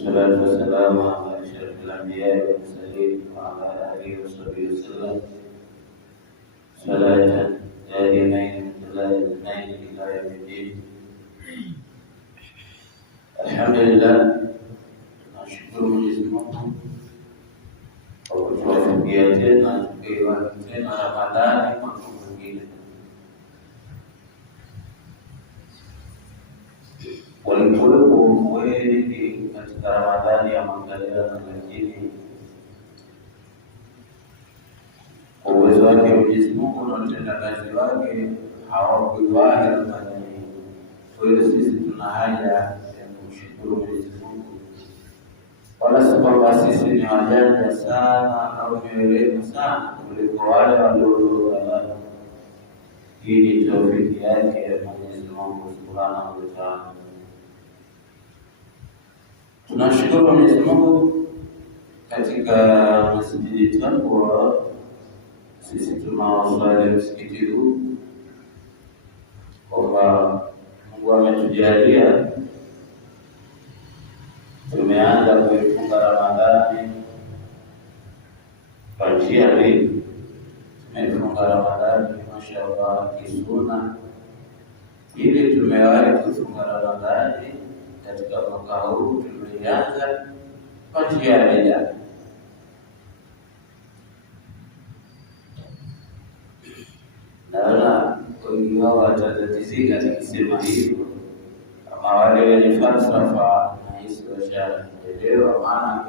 والصلاة والسلام على أشرف الأنبياء والمرسلين وعلى آله وصحبه وسلم صلاة دائمين متلازمين إلى يوم الدين. الحمد لله، nashukuru Mwenyezi Mungu kwa kutuwafikia tena tukiwa tena Ramadhani mwaka mwingine. Walikuwepo wengi katika Ramadhani ya mwaka jana, lakini kwa uwezo wake Mwenyezi Mungu na utendakazi wake hawakuiwahi Ramadhani. Kwa hiyo sisi tuna haja ya kumshukuru Mwenyezi Mungu, wala si kwamba sisi ni wajanja sana au ni werevu sana kuliko wale walioruhusiwa. Hii ni taufiki yake ya Mwenyezi Mungu Subhanahu wa Ta'ala. Tunashukuru Mwenyezi Mungu katika masjidi Taqwa, sisi tunaoswali msikiti huu kwamba Mungu ametujalia tumeanza kuifunga Ramadhani kwa njia hii. Tumefunga Ramadhani mashaallah kisuna, ili tumewahi kufunga Ramadhani katika mwaka huu tumeanza kwa njia ya bid'a. Naona wengi wao watatatizika nikisema hivyo, kama wale wenye falsafa na hisi washaelewa maana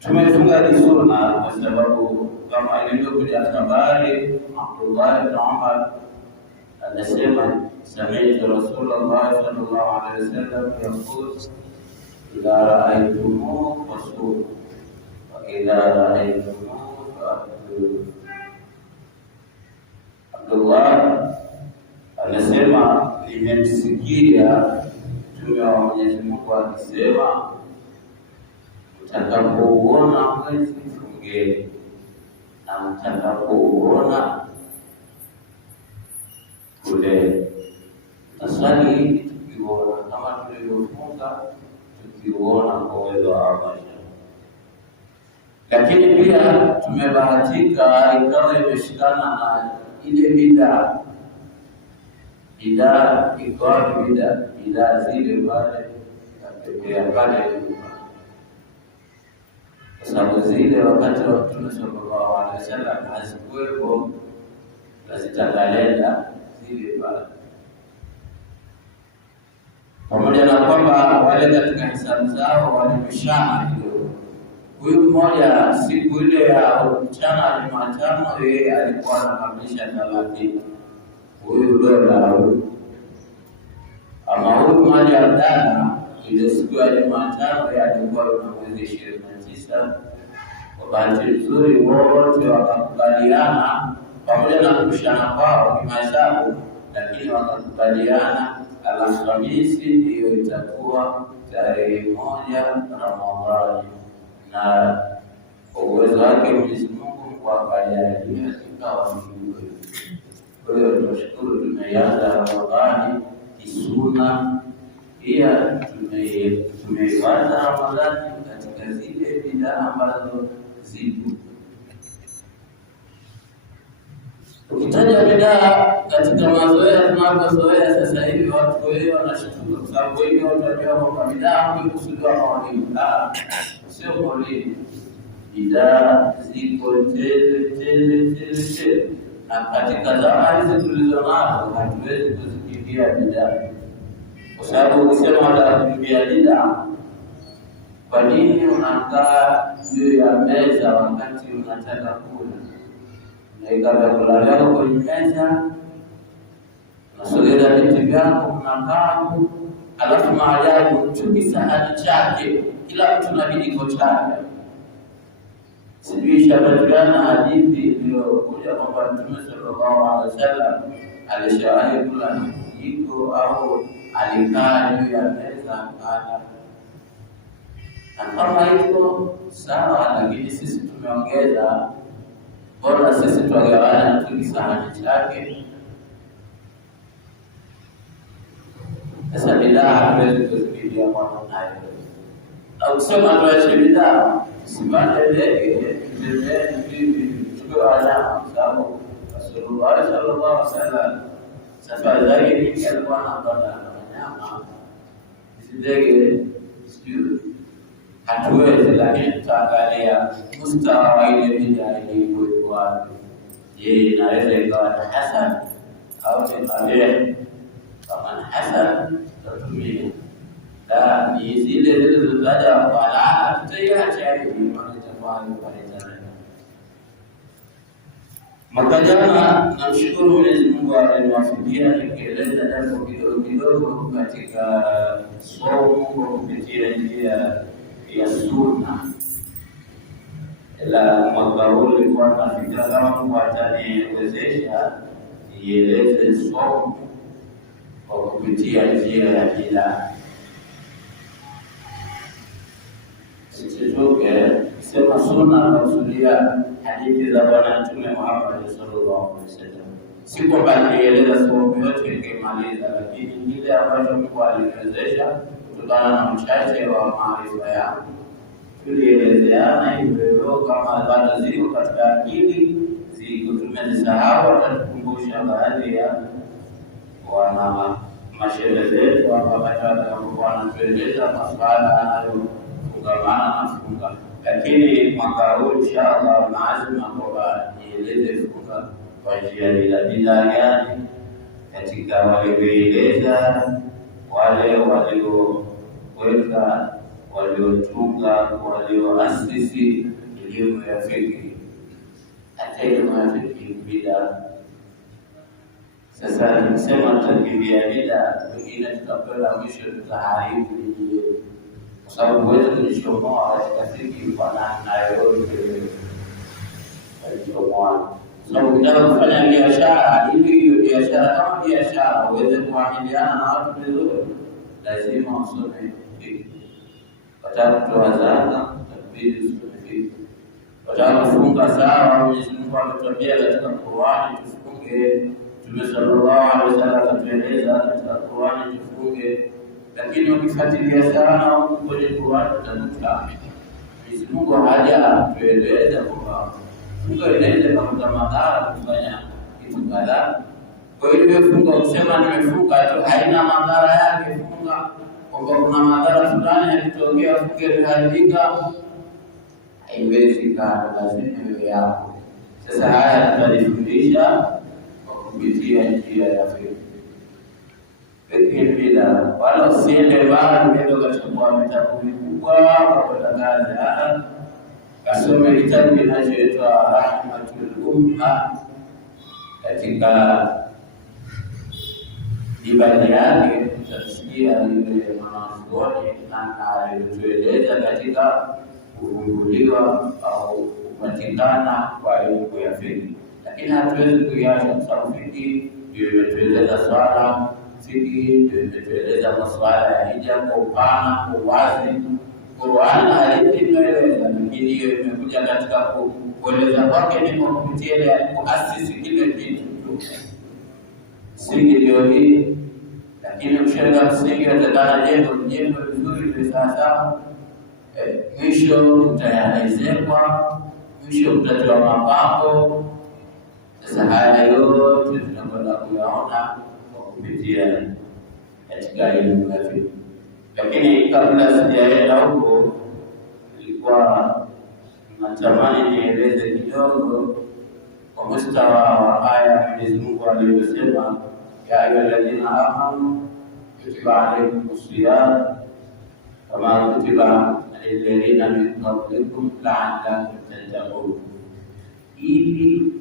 tumefunga kisuna, kwa sababu kama ilivyokuja habari Abdullah ibn Umar anasema sami'tu Rasulullah sallallahu alaihi wasallam yaqul idha ra'aytumuhu fasumu wa idha ra'aytumuhu fa'budu. Abdullah anasema nimemsikia Mtume wa Mwenyezi Mungu akisema, mtakapouona mwezi fungeni na mtakapouona kule nasali hili tukiona kama tulivyofunga tukiona kwa uwezo wa Allah. Lakini pia tumebahatika ikawa imeshikana na ile bid'a ikawa bid'a zile pale ya pale, kwa sababu zile wakati wa Mtume sallallahu alaihi wasallam hazikuwepo na zitakalenda zile pale, pamoja na kwamba wale katika hisabu zao walimeshana kidogo. Huyu mmoja siku ile ya mchana Jumatano yeye alikuwa anakamilisha 30, huyu dola huyu. Ama huyu mmoja Abdalla ile siku ya Jumatano yeye alikuwa na mwezi 29. Kwa bahati nzuri wote wakakubaliana, pamoja na kushana kwao kimahesabu, lakini wakakubaliana Alhamisi ndiyo itakuwa tarehe 1 Ramadhani, na kwa uwezo wake Mwenyezi Mungu kwa kujalia ikawa hivyo. Kwa hiyo tunashukuru, tumeanza Ramadhani kisuna, pia tumeanza Ramadhani katika zile bid'a ambazo zipo. Ukitaja bid'a katika mazoea tunayozoea sasa hivi, watu wengi wanashtuka kwa sababu wengi wanajua kwamba bid'a hukusudiwa maulidi. Sio maulidi, bid'a ziko tele, na katika zama hizi tulizonazo hatuwezi kuzikimbia bid'a, kwa sababu ukisema watakimbia bid'a, kwa nini unakaa juu ya meza wakati unataka kula? Naika vyakula vyako kwenye meza, unasogeza viti vyako, unakaa, alafu maajabu mtu kisahani chake, kila mtu na kijiko chake. Sijui shapatikana hadithi iliyokuja kwamba Mtume sallallahu alaihi wasallam alishawahi kula na kijiko au alikaa juu ya meza akala. Na kama hivyo sawa, lakini sisi tumeongeza, bora sisi tuagawana tu kisahani chake. Sasa bid'a hatuwezi kuzikimbia kwa nayo. na kusema tuache bid'a, usipande ndege, tembee vipi, chukua wanyama, sababu Rasulullah sallallahu alaihi wasallam safari zake nyingi alikuwa anapanda wanyama. Hizi ndege sijui hatuwezi, lakini tutaangalia mustawa wa ile bid'a ilikuwa wapi. Je, inaweza ikawa ni hasan au ni qabih? Kama ni hasan tutumie, la ni zile zilizotaja wala tutaiacha hivi, maana itakuwa ni pamoja. Mwaka jana namshukuru Mwenyezi Mungu aliniwafikia nikieleza jambo kidogo kidogo katika somo kwa kupitia njia ya sunna. Ila mwaka huu nilikuwa nafikira kama Mungu ataniwezesha nieleze somo kwa kupitia njia ya bid'a. Sitoke sema sunna kusudia hadithi za Bwana Mtume Muhammad sallallahu alaihi wasallam. Si kwamba nieleza somo yote nikimaliza, lakini kile ambacho Mungu aliniwezesha kutokana na mchache wa maarifa yangu tulielezeana hivyo, kama bado ziko katika akili ziko tumezisahau, atatukumbusha baadhi ya wana mashehe zetu wakati wanatueleza masuala yanayofungamana na funga. Lakini mwaka huu inshallah naazima kwamba nieleze funga kwa njia ya bid'a gani katika walioeleza wale walioweka waliotunga walioasisi elimu ya fiqh, hata elimu ya fiqh bid'a. Sasa nikisema tutakimbia bid'a, wengine tutakwenda mwisho tutaharibu dini, kwa sababu huwezi kujichomoa katika fiqh kwa namna yoyote. Sababu ukitaka kufanya biashara, ili hiyo biashara kama biashara uweze kuamiliana na watu vizuri, lazima usome fiqh. Wataka kutoa zaka, itabidi usome fiqh. Wataka kufunga sawa, Mwenyezi Mungu ametuambia katika Qur'ani tufunge. Mtume sallallahu alaihi wasallam anatueleza katika Qur'ani tufunge. Lakini ukifuatilia sana kwenye Qur'ani utakuta Mwenyezi Mungu hajatueleza kwamba funga inaweza kama madhara kufanya kitu kadhaa. Kwa hiyo funga ukisema nimefunga tu haina madhara yake, funga kwamba kuna madhara fulani yakitokea funga imeharibika, haiwezi kana, lazima iwe yako. Sasa haya tutajifundisha kwa kupitia njia ya fiqh. Fiqh bila wala usiende mbali ndio kachukua vitabu vikubwa kwa kutangaza. Kasome kitabu kinachoitwa Rahmatul Umma katika ibada yake tutasikia yule mwanazuoni na alitueleza katika kufunguliwa au kupatikana kwa elimu ya fiqh. Lakini hatuwezi kuiacha kwa sababu fiqh ndio imetueleza swala, fiqh ndio imetueleza masuala ya hija kwa upana, kwa uwazi. Qur'an haikueleza, lakini hiyo imekuja katika kueleza kwake ni kwa kupitia ile kuasisi kile kitu tu. Msingi ndio hii, lakini mshenga msingi atakana jengo vizuri kwa sasa. Mwisho utayaezekwa, mwisho utatoa mapambo. Sasa haya yote tunakwenda kuyaona kwa kupitia katika elimu ya fiqh. Lakini kabla sijaenda huko, nilikuwa natamani nieleze kidogo kwa mustawa wa aya Mwenyezi Mungu aliyosema, ya ayyuhalladhina amanu kutiba alaykumus siyam kama kutiba alal ladhina min qablikum la'allakum tattaqun. Hivi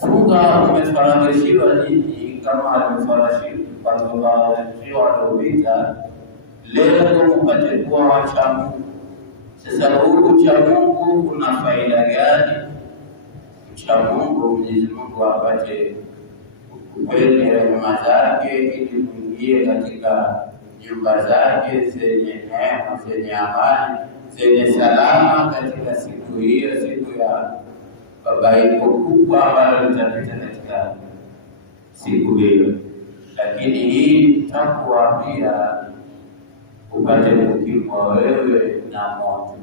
funga umefaradhishiwa nini kama alivyofaradhishiwa waliopita, leo upate kuwa wacha Mungu. Sasa huu ucha Mungu una faida gani? Ucha Mungu Mwenyezi Mungu apate kwenye rehema zake, ili kuingie katika nyumba zake zenye neema, zenye amani, zenye salama katika siku hiyo, siku ya babaiko kubwa ambalo litapita katika siku hiyo. Lakini hii takwa pia upate kukimwa wewe na moto.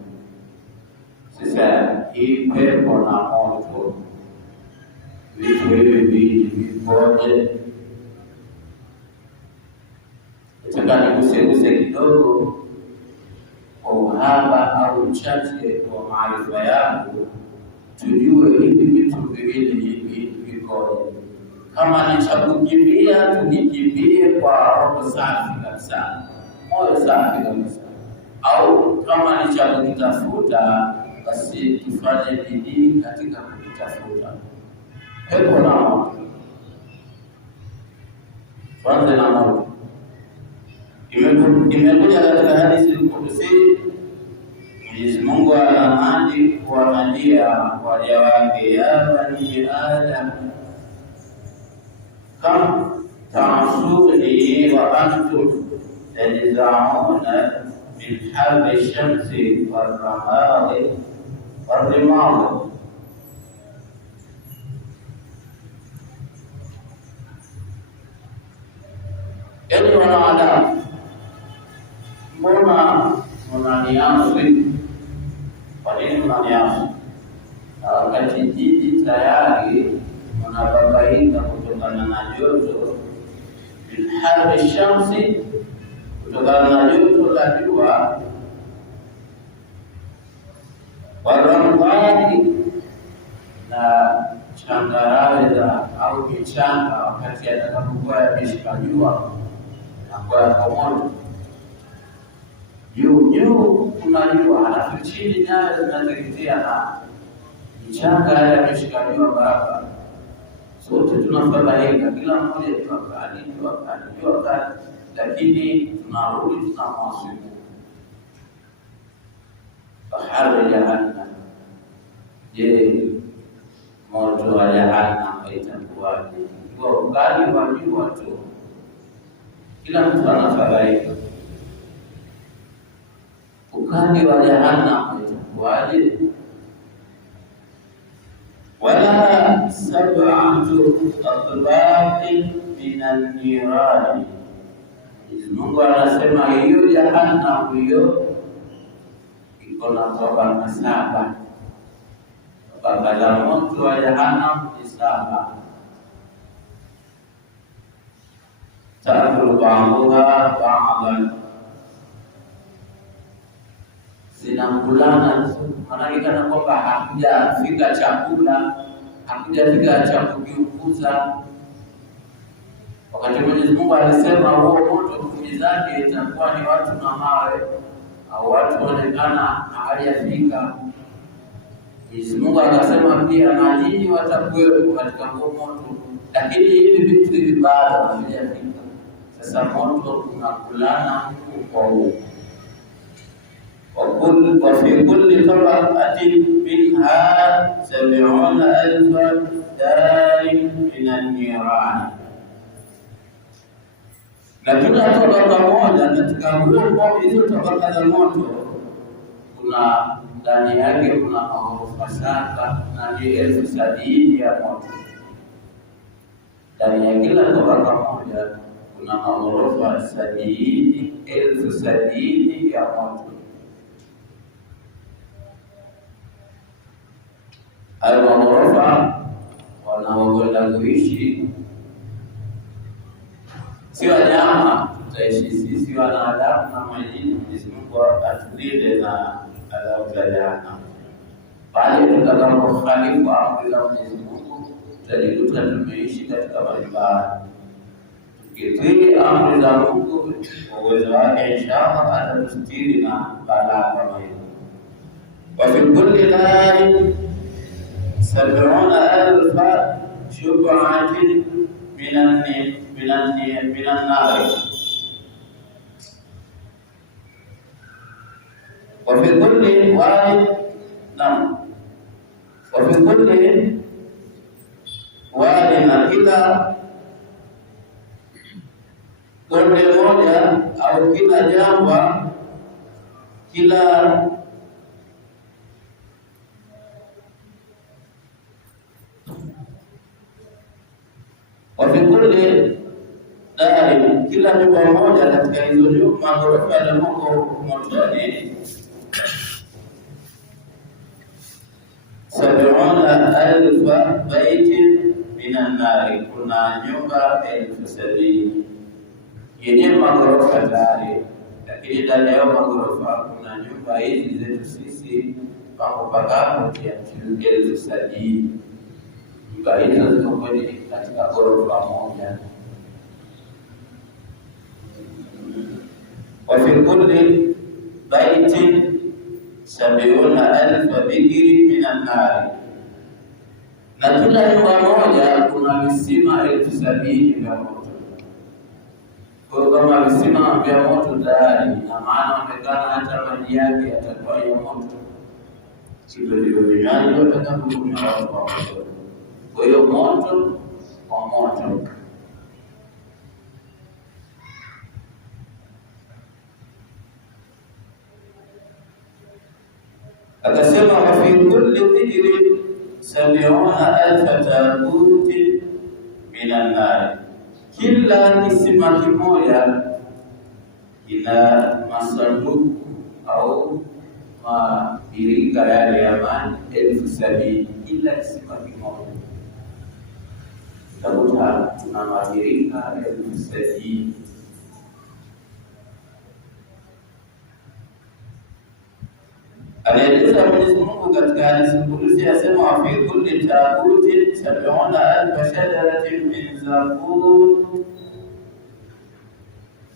Sasa hii pepo na moto, vitu hivi viwili vipoje? Nataka niguse kidogo kwa uhaba au uchache wa maarifa yangu, tujue hivi vitu viwili hivi vikoje. Kama ni cha kukimbia, tukikimbie kwa roho safi kabisa, moyo safi kabisa, au kama ni cha kukitafuta, basi tufanye bidii katika kukitafuta. Pepo na moto. Tuanze na moto. Imekuja katika hadithi al-Qudsi, Mwenyezi Mungu anaahidi kuwaambia waja wake, ya bani Adam, kam ta'suni wa antum tajza'una min harri shamsi wal-ramadi wal-rimadi. Enyi wanadamu, mbona mnaniasi? Kwa nini mnaniasi? Na wakati jiji tayari mnababaika kutokana na joto, min harri shamsi, kutokana na joto la jua, waramadi, na changarawe au michanga, wakati atakapokuwa yameshika jua na kwa moto. Juu kuna jua, halafu chini nayo zinateketea na michanga yameshikaliwa barabara. Sote tunafadhaika, kila mmoja jua kali, lakini tunarudi tunamwasi Mungu. Bahari Jahannam, je, moto wa Jahannam itakuwaje? Kwa ukali wa jua tu, kila mtu anafadhaika. Ukali wa Jahannam itakuwaje? Wala sab'atu atbaqin minan nirani. Mungu anasema hiyo Jahannam hiyo iko na tabaka 7. Tabaka za moto wa Jahannam ni 7. Ta'kulu ba'daha ba'dan, zinakulana. Maana kana kwamba hakujafika cha kukiukuza. Wakati Mwenyezi Mungu alisema huo moto kumi zake itakuwa ni watu na mawe, au watu waonekana hawajafika, Mwenyezi Mungu akasema pia majini watakuwepo katika huo moto, lakini hivi vitu hivi bado havijafika. Sasa moto unakulana kwa huo. وفي كل طبقة منها 70,000 دار من النيران. Na kila tabaka moja katika hizo tabaka za moto, kuna ndani yake kuna maghorofa 7 na ni 70,000 ya moto. Ndani ya kila tabaka moja kuna maghorofa 70,000 ya moto. Hayo maghorofa wanaokwenda kuishi si wanyama, tutaishi sisi wanadamu na majini. Mwenyezi Mungu atulinde na adhabu za Jahannam. Pale tutakapokhalifu amri za Mwenyezi Mungu, tutajikuta tumeishi katika barabara. Tukitii amri za Mungu, kwa uwezo wake inshallah atatustiri na balaa kama hiyo. Wa fi kulli narin 70,000 shub'atin minan nar. Wa fi kulli wadin, wa fi kulli wadin, na kila konde moja au kila jangwa, kila وفي كل دار dari, kila nyumba moja katika hizo nyumba ghorofa yaliyoko motoni 70,000 baiti minan nari, kuna nyumba 70,000 yenye maghorofa tayari, lakini ndani ya maghorofa kuna nyumba hizi zetu sisi pako pakapo ya 70,000. Nyumba hizo ziko kwenye katika ghorofa moja. Wa fi kulli baitin 70,000 bikiri minan nari, na kila nyumba moja kuna visima 70,000 vya moto. Kwa kama visima vya moto tayari, na maana wamekana hata maji yake yatakuwa ya moto, sivyo ndivyo vinywaji watakapokunywa watu wa moto. Kwa hiyo moto kwa moto. Akasema wa fi kulli dhikri 70,000 tabuti minan nar, kila kisima kimoja kina masanduku au mabirika yale ya maji 70,000. Kila kisima kimoja utakuta tuna mabirika 70,000. Anaeleza Mwenyezi Mungu katika hadithi kudusi, asema wa fi kulli tabutin 70,000 shajaratin min zaqum,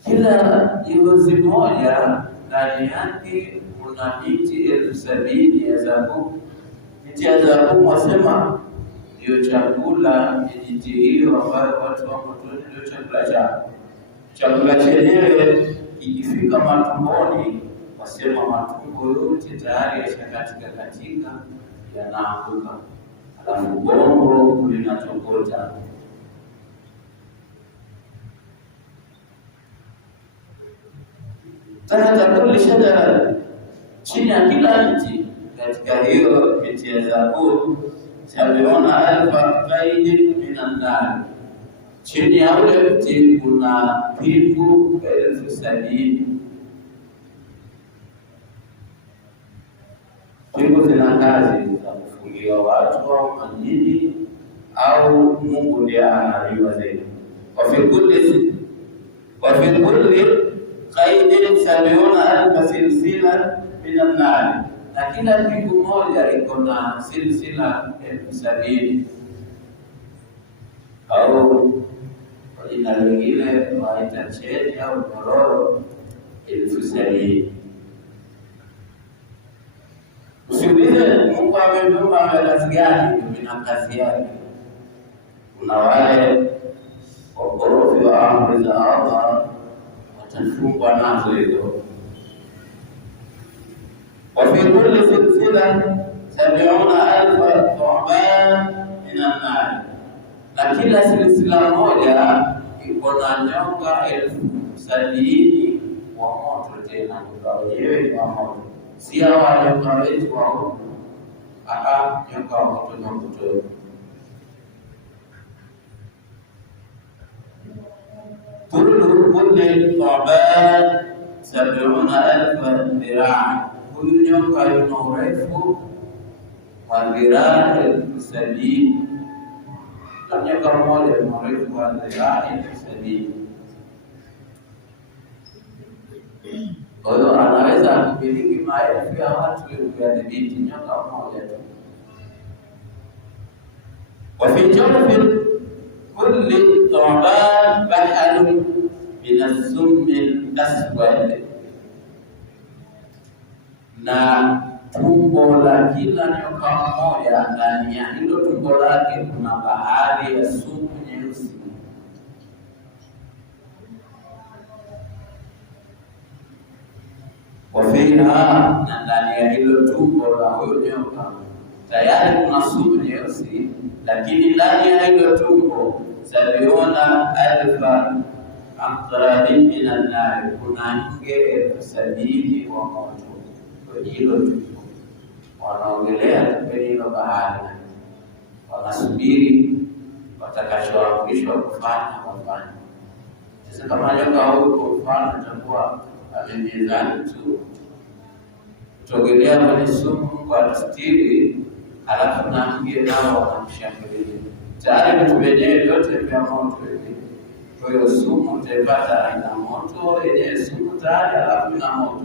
kila jozi moja ndani yake kuna miti 70,000 ya zakum. Miti ya zakum wasema ndio chakula, miti hiyo ambayo watu wa motoni ndio chakula chao. Chakula chenyewe ikifika matumboni, wasema matumbo yote tayari yashakatika yanaanguka, alafu bongo linatokota. Tahta kulli shajara, chini ya kila mti katika hiyo miti ya zakum 70,000 qaidin minan nar, chini ya ule mti kuna pingu 70,000. Pingu zina kazi za kufungia watu au majini au Mungu ndiye anajua zaidi. Wa fi kulli qaidin 70,000 silsila minan nar, na kila pingu moja iko na silsila 70,000 au kwa jina lingine waita cheni au mororo 70,000. Usiulize Mungu ameumba kazi gani, kuna kazi yake. Kuna wale wakorofi wa amri za Allah watafungwa nazo hizo. Wa fi kulli silsila 70,000 thuban minan nar, na kila silsila moja iko na nyoka 70,000 wa moto. Tena nyoka wenyewe ni wa moto, si hawa nyoka wetu wao, nyoka wa moto na moto. Kulli thuban 70,000 dhiraa, huyu nyoka yuna urefu wa dhiraa 70,000. Nyoka mmoja ni urefu wa dhiraa 70,000. Kwa hiyo anaweza kumiliki maelfu ya watu kuyadhibiti nyoka mmoja tu. Wa fi jawfi kulli thuban bahrun min as-summi al-aswad, na tumbo la kila nyoka mmoja, ndani ya hilo tumbo lake kuna bahari ya sumu nyeusi. Wafiha, na ndani ya hilo tumbo la huyo nyoka tayari kuna sumu nyeusi, lakini ndani ya hilo tumbo 70,000 aqrabin minan nar, kuna nge 70,000 wa moto kwenye hilo tumbo. Wanaogelea kwenye hilo bahari, wanasubiri watakachoamrishwa kufanya wafanye. Sasa kama nyoka huyu kwa mfano atakuwa amejizani tu kutogelea kwenye sumu kwa astiri, alafu na mge nao wanamshambulia, tayari vitu vyenyewe vyote vya moto hivi. Kwa hiyo sumu utaipata ina moto yenyewe, sumu tayari alafu ina moto,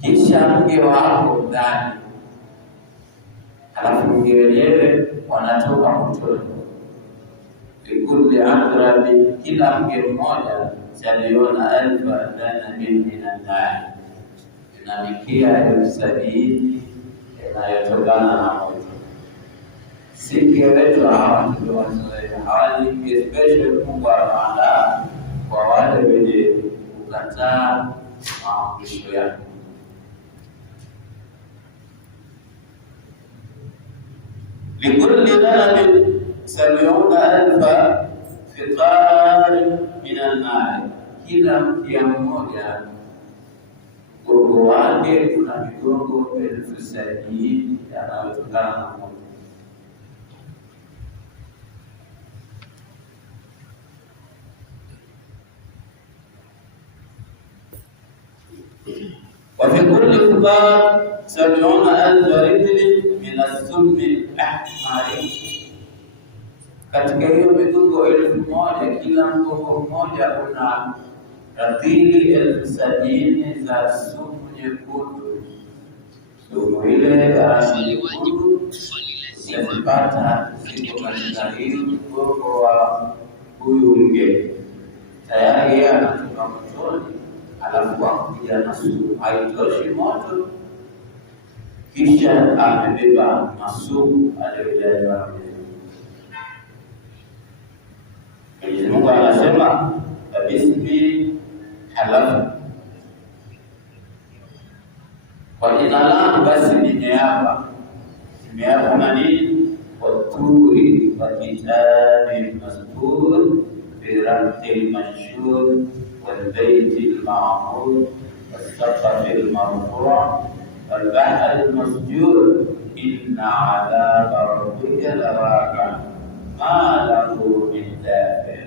kisha mge wako ndani, alafu mge wenyewe wanatoka motoni. Likulli aqrabi, kila mge mmoja saliona alfa dhanabin minan nar, ina mikia 70,000 inayotokana na moto. Siki wetu hawa ndio wazoea, hawa ni special Mungu anaandaa kwa wale wenye kukataa maamrisho yake. Likulli dhanabin 70,000 fitar minan nar, kila mkia mmoja mgongo wake kuna migongo 70,000 yanayotokana na moto. وفي كل فطار 70,000 رجل من السم الأحمر. Katika hiyo migongo 1,000, kila mgongo mmoja kuna ratili 70,000 za sumu nyekundu. Sumu ile ya nyekundu zilipata ziko katika hii mgongo wa huyu mge, tayari yeye anatoka motoni, alafu akuja na sumu. Haitoshi moto, kisha amebeba masumu aliyojaliwa. Mwenyezi Mungu anasema bismi halafu, kwa jina langu basi nimeapa na nini? Waturi wa kitabi mastur fi rabbil manshur wal baytil ma'mur was-saqafil marfu' wal bahril masjur inna 'adaba rabbika lawaqi' ma lahu min dafi'.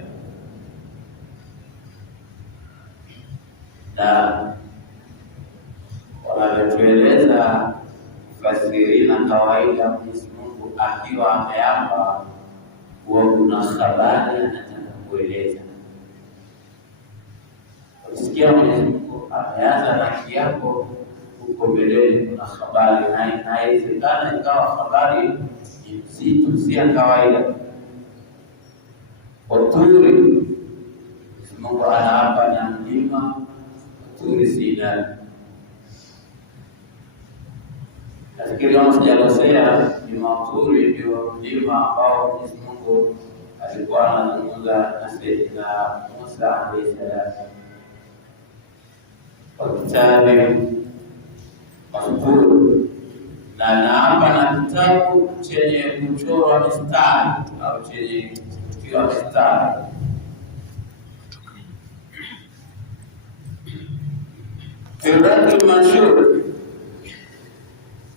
Na wanavyotueleza fasiri na kawaida, Mwenyezi Mungu akiwa ameapa huwa kuna habari anataka kueleza. Ukisikia Mwenyezi Mungu ameanza na kiapo, huko mbeleni kuna habari, na inawezekana ikawa habari nzito, si ya kawaida. Waturi, Mwenyezi Mungu anaapa na mlima Turi Sinai. Nafikiri kama sijakosea, mlima Turi ndio mlima ambao Mwenyezi Mungu alikuwa anazungumza na Sayyidina Musa alayhi salam kwa kitabu mastur, na naapa na kitabu chenye kuchorwa mistari au chenye kutiwa mistari. Firaqul manshur,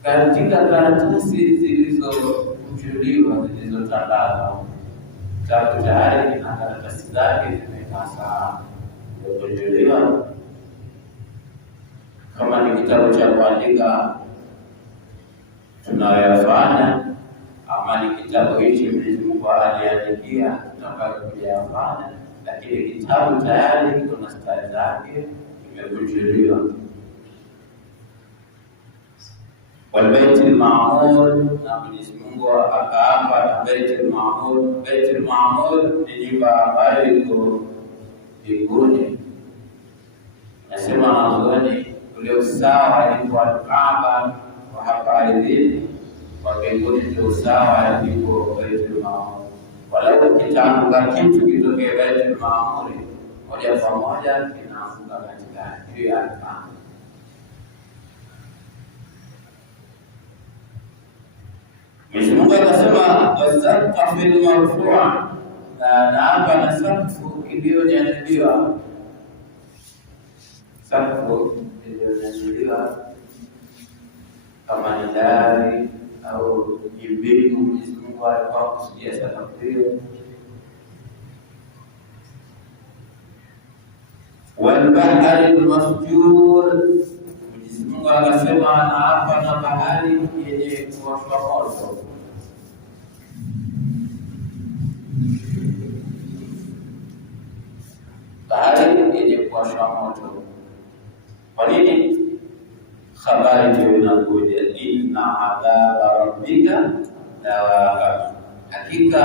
katika karatasi zilizokunjuliwa, zilizotandazwa. Kitabu tayari na karatasi zake zimekaa sawa, zilizokunjuliwa. Kama ni kitabu cha kuandika tunayoyafanya, ama ni kitabu hichi Mwenyezi Mungu aliandikia tutakayokuja yafanya, lakini kitabu tayari kiko na stari zake, kimekunjuliwa. Wal Baitul Ma'mur, na Mwenyezi Mungu akaapa na Baitul Ma'mur. Baitul Ma'mur ni nyumba ambayo iko mbinguni. Nasema mwanzoni ule usawa alipo Kaaba wa hapa ardhini, wa mbinguni ndio usawa alipo Baitul Ma'mur. Walau kitaanguka kitu kitokee Baitul Ma'mur, moja kwa moja kinaanguka katika juu ya Kaaba. Mwenyezi Mungu akasema wasaqafil marfu', na naapa na sakfu iliyonyanyuliwa. Sakfu iliyonyanyuliwa kama ni dari au mbingu, Mwenyezi Mungu alikuwa kusudia sakfu hiyo. wal bahri al-masjur, Mwenyezi Mungu akasema anaapa na bahari yenye kuwashwa moto. Bahari yenye kuwashwa moto. Kwa nini? Habari ndio inakuja, inna adhaba rabbika lawaqi, hakika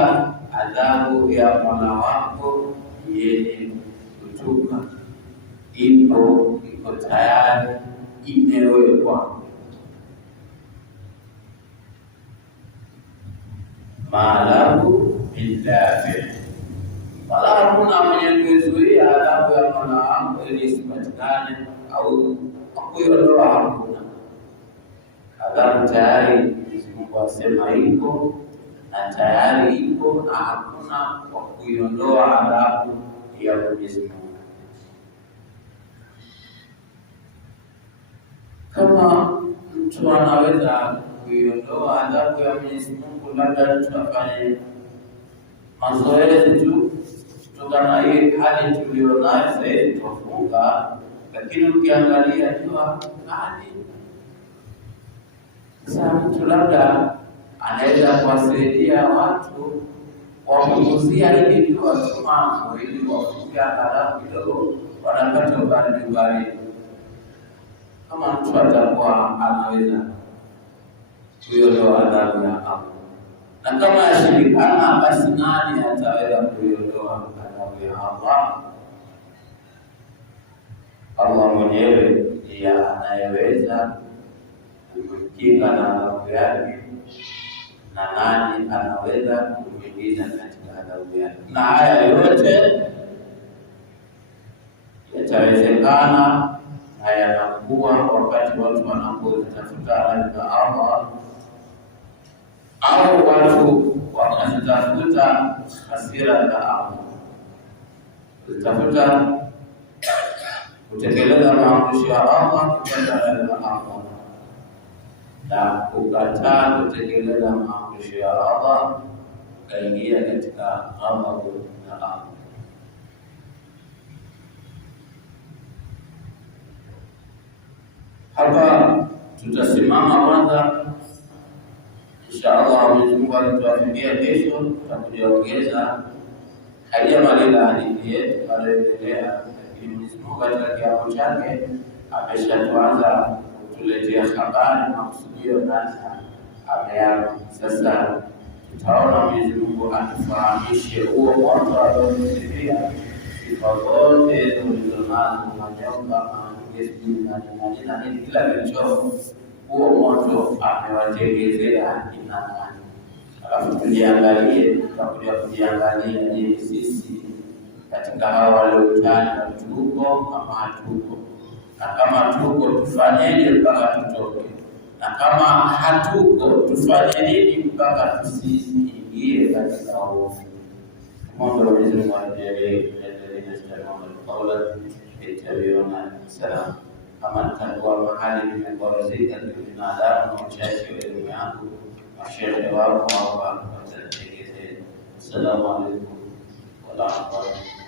adhabu ya Mola wako yenye kutuka, iko tayari, imewekwa. Maalahu billahi, wala hakuna mwenye kuzuia adhabu ya Mola wako ili isipatikane au kuiondoa. Hakuna adhabu, tayari Mungu asema iko na tayari iko, na hakuna kwa kuiondoa adhabu ya Mwenyezi Mungu. Kama mtu anaweza kuiondoa adhabu ya Mwenyezi Mungu, labda tutafanye mazoezi tu kutokana na hii hali tulionayo sasa hivi, tufunga. Lakini ukiangalia jua hali sasa, mtu labda anaweza kuwasaidia watu wapunguzia hili jua tumamo, ili wafunge angalau kidogo wanapata ubaridi. Kama mtu atakuwa anaweza kuiondoa adhabu ya Allah, na kama yashirikana, basi nani ataweza kuiondoa adhabu ya Allah? Allah mwenyewe ndiye anayeweza kumkinga na adhabu yake, na nani anaweza kumwingiza katika adhabu yake. Na haya yote yatawezekana na yanakuwa wakati watu wanapotafuta radhi za Allah, au watu wanatafuta hasira za Allah, kutafuta kutekeleza maamrisho ya Allah, kupenda radhi za Allah, na kukataa kutekeleza maamrisho ya Allah, kaingia katika ghadhabu ya Allah. Hapa tutasimama kwanza, inshallah. Mwenyezi Mungu atatuafikia kesho, tutakujaongeza haijamaliza hadithi yetu baloendelea, lakini Mwenyezi Mungu katika kiapo chake ameshatuanza kutuletea habari na kusudio sasa ameapa. Sasa tutaona Mwenyezi Mungu atufahamishe huo moto aliotusiria, sifa zote tulizonazo, majomba na kila kilichomo, huo moto amewatengezea kina nani. Alafu tujiangalie, tutakuja kujiangalia, je, sisi katika hawa waliotajwa tuko kama hatuko, na kama tuko tufanyeje mpaka tutoke, na kama hatuko tufanye nini mpaka tusiingie katika hofu. Mungu Mwenyezi Mungu atujalie tuendelee na kaula itabiona salama. Kama nitakuwa mahali nimekorozika kibinadamu na uchache wa elimu yangu, mashehe wako hapa watatekeleza. Assalamu alaikum wa rahmatullahi